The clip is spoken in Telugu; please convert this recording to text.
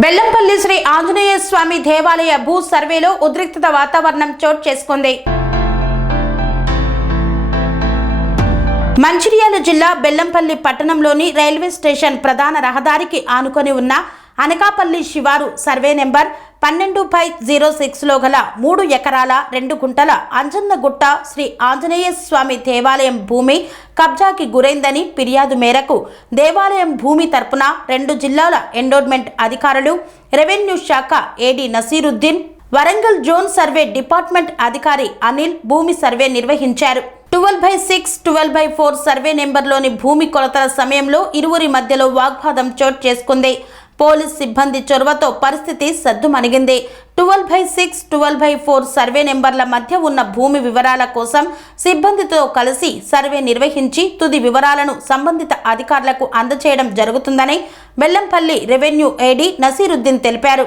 బెల్లంపల్లి శ్రీ ఆంజనేయ స్వామి దేవాలయ భూ సర్వేలో ఉద్రిక్తత వాతావరణం చోటు చేసుకుంది. మంచిర్యాల జిల్లా బెల్లంపల్లి పట్టణంలోని రైల్వే స్టేషన్ ప్రధాన రహదారికి ఆనుకొని ఉన్న అనకాపల్లి శివారు సర్వే నెంబర్ పన్నెండు బై జీరో సిక్స్లో గల మూడు ఎకరాల రెండు గుంటల అంజన్నగుట్ట శ్రీ ఆంజనేయ స్వామి దేవాలయం భూమి కబ్జాకి గురైందని ఫిర్యాదు మేరకు దేవాలయం భూమి తరపున రెండు జిల్లాల ఎండోర్మెంట్ అధికారులు రెవెన్యూ శాఖ AD Naseeruddin Warangal zone survey department అధికారి అనిల్ భూమి సర్వే నిర్వహించారు. Twelve by six twelve by four survey నెంబర్లోని భూమి కొలతల సమయంలో ఇరువురి మధ్యలో వాగ్వాదం చోటు చేసుకుంది. పోలీస్ సిబ్బంది చొరవతో పరిస్థితి సద్దుమణిగింది. Twelve by six twelve by four survey నెంబర్ల మధ్య ఉన్న భూమి వివరాల కోసం సిబ్బందితో కలిసి సర్వే నిర్వహించి తుది వివరాలను సంబంధిత అధికారులకు అందజేయడం జరుగుతుందని బెల్లంపల్లి రెవెన్యూ ఏడీ నసీరుద్దీన్ తెలిపారు.